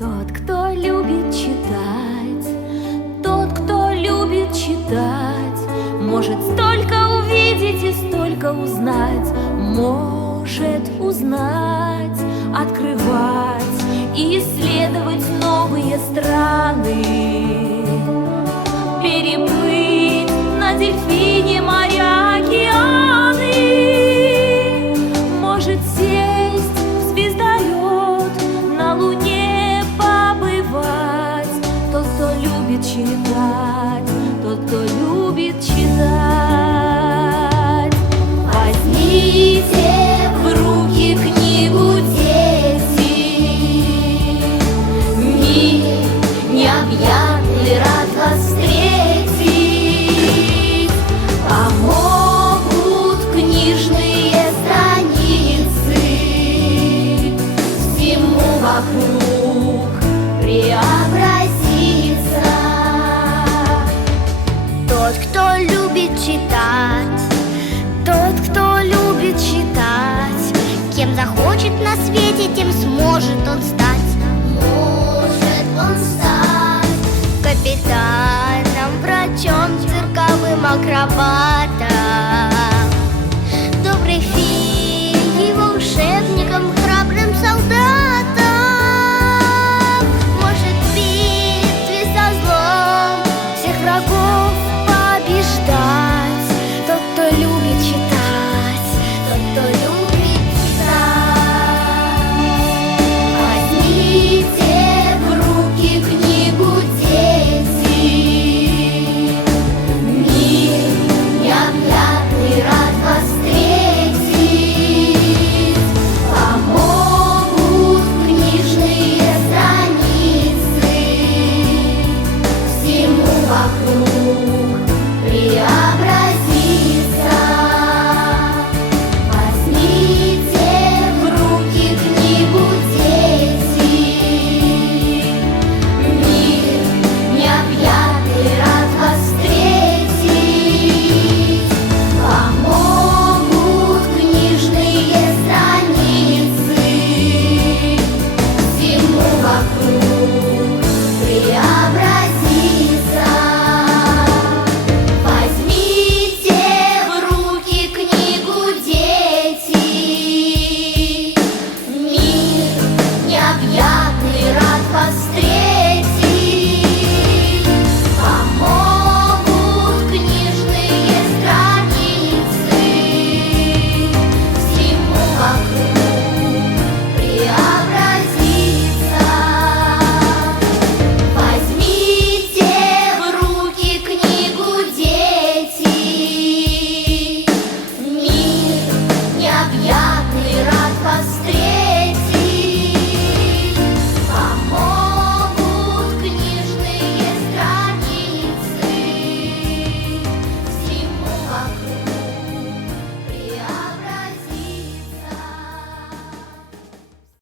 Тот, кто любит читать, тот, кто любит читать, может столько увидеть и столько узнать, может узнать, открывать исследовать новые страны, тем сможет он стать. Может он стать капитаном, врачом, цирковым акробатом. aklımı Wow.